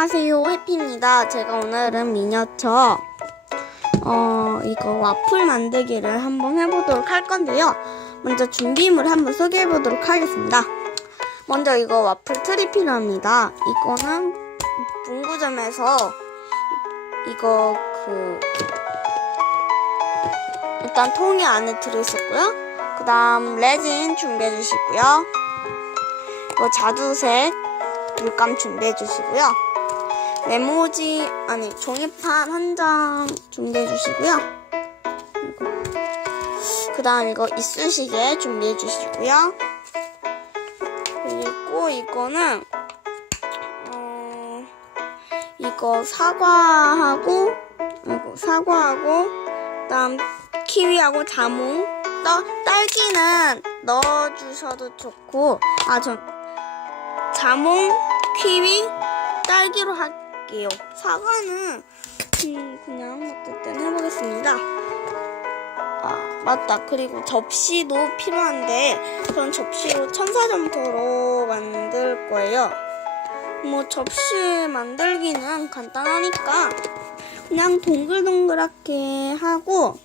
안녕하세요. 해피입니다. 제가 오늘은 미니어처 어 이거 와플 만들기를 한번 해보도록 할 건데요. 먼저 준비물을 한번 소개해 보도록 하겠습니다. 먼저 이거 와플 틀이 필요합니다. 이거는 문구점에서 이거 그 일단 통이 안에 들어있었고요. 그 다음 레진 준비해 주시고요. 이거 자두색 물감 준비해 주시고요. 메모지 아니 종이판 한 장 준비해 주시고요. 그 다음 이거 이쑤시개 준비해 주시고요. 그리고 이거는 어 이거 사과하고 이거 사과하고 그 다음 키위하고 자몽 떠, 딸기는 넣어주셔도 좋고 아 전 자몽, 키위, 딸기로 할 게요. 사과는 음, 그냥 어쨌든 해보겠습니다. 아 맞다. 그리고 접시도 필요한데 그런 접시로 천사점토로 만들 거예요. 뭐 접시 만들기는 간단하니까 그냥 동글동글하게 하고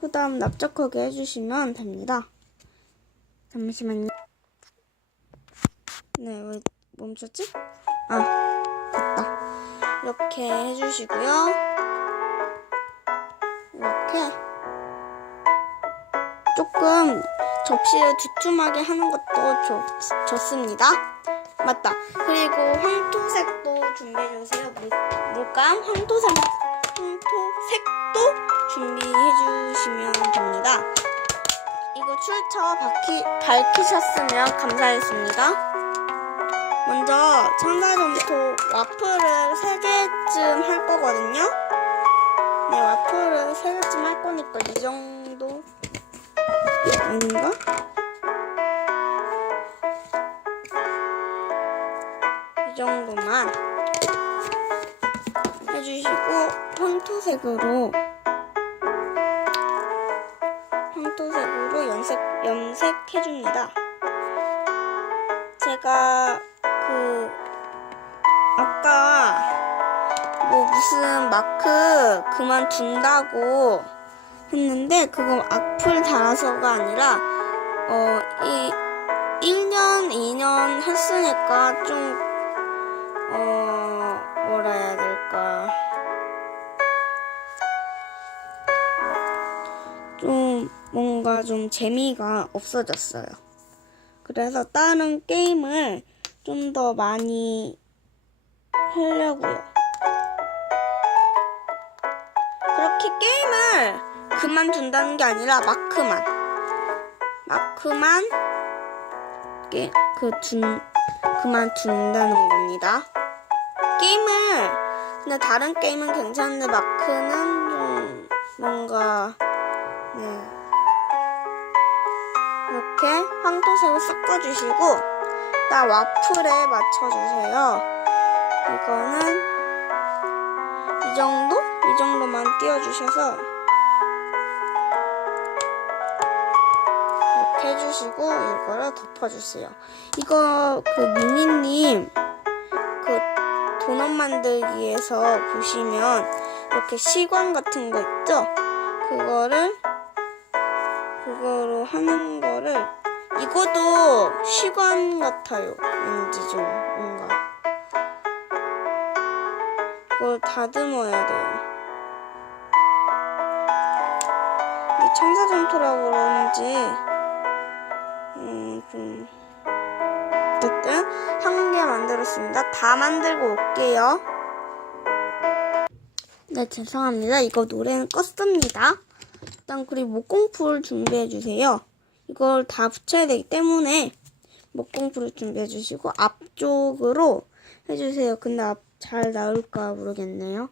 그 다음 납작하게 해주시면 됩니다. 잠시만요. 네, 왜 멈췄지? 아. 이렇게 해주시고요. 이렇게 조금 접시를 두툼하게 하는 것도 좋, 좋습니다. 맞다. 그리고 황토색도 준비해주세요. 물, 물감, 황토색, 황토색도 준비해주시면 됩니다. 이거 출처 밝히, 밝히셨으면 감사하겠습니다. 먼저 천사점토 와플을 3개쯤 할 거거든요. 네, 와플을 3개쯤 할 거니까 이 정도 아닌가? 이 정도만 해주시고 황토색으로 황토색으로 염색, 염색해줍니다. 제가 그 아까 뭐 무슨 마크 그만둔다고 했는데 그거 악플 달아서가 아니라 어 이 1년 2년 했으니까 좀 어 뭐라 해야 될까 좀 뭔가 좀 재미가 없어졌어요. 그래서 다른 게임을 좀 더 많이 하려고요. 그렇게 게임을 그만둔다는 게 아니라 마크만. 마크만 게, 그 둔, 그만둔다는 겁니다. 게임을 근데 다른 게임은 괜찮은데 마크는 좀 뭔가 네. 이렇게 황토색을 섞어주시고 딱 와플에 맞춰주세요. 이거는 이 정도? 이 정도만 띄워주셔서 이렇게 해주시고 이거를 덮어주세요. 이거 그 미니님 그 도넛 만들기에서 보시면 이렇게 시관 같은 거 있죠? 그거를 그거로 하는 거를 이것도 시관 같아요. 왠지 좀 뭔가 이걸 다듬어야 돼요. 이 청사점토라고 그런지 음 좀 어쨌든 한 개 만들었습니다. 다 만들고 올게요. 네 죄송합니다. 이거 노래는 껐습니다. 일단 그리고 목공풀 준비해 주세요. 이걸 다 붙여야 되기 때문에 목공풀을 준비해 주시고 앞쪽으로 해주세요. 근데 앞 잘 나올까 모르겠네요.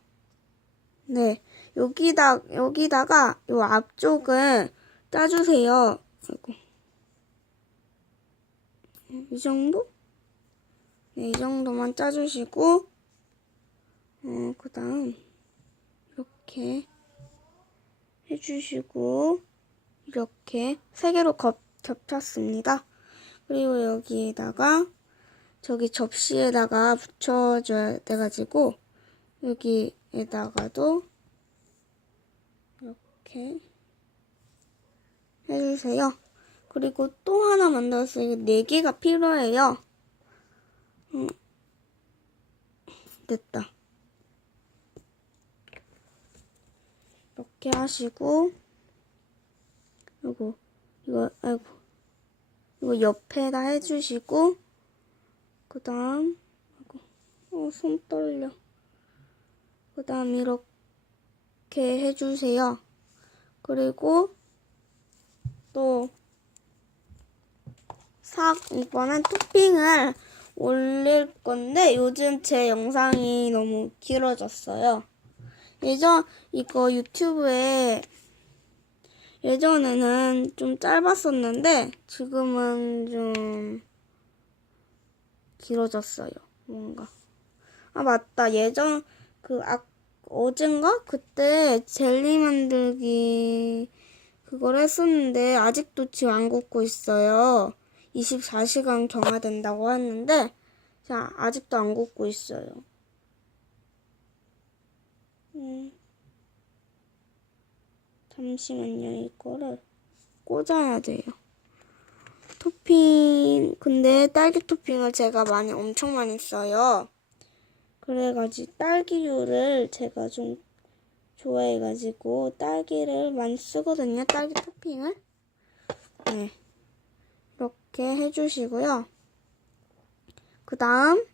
네, 여기다 여기다가 요 앞쪽을 짜주세요. 아이고. 이 정도? 네, 이 정도만 짜주시고 어, 그 다음 이렇게 해주시고 이렇게 세 개로 겹, 겹쳤습니다. 그리고 여기에다가 저기 접시에다가 붙여줘야 돼가지고 여기에다가도 이렇게 해주세요. 그리고 또 하나 만들었어요. 네 개가 필요해요. 음, 됐다. 이렇게 하시고 요거 이거 아이고. 이거 옆에다 해주시고 그 다음 어, 손 떨려. 그 다음 이렇게 해주세요. 그리고 또 사, 이번엔 토핑을 올릴 건데 요즘 제 영상이 너무 길어졌어요. 예전 이거 유튜브에 예전에는 좀 짧았었는데 지금은 좀 길어졌어요. 뭔가. 아 맞다. 예전 그 아, 어젠가 그때 젤리 만들기 그걸 했었는데 아직도 지금 안 굽고 있어요. 24시간 경화된다고 했는데 자 아직도 안 굽고 있어요. 음. 잠시만요. 이거를 꽂아야 돼요. 토핑, 근데 딸기 토핑을 제가 많이, 엄청 많이 써요. 그래가지고 딸기류를 제가 좀 좋아해가지고 딸기를 많이 쓰거든요. 딸기 토핑을. 네. 이렇게 해주시고요. 그 다음,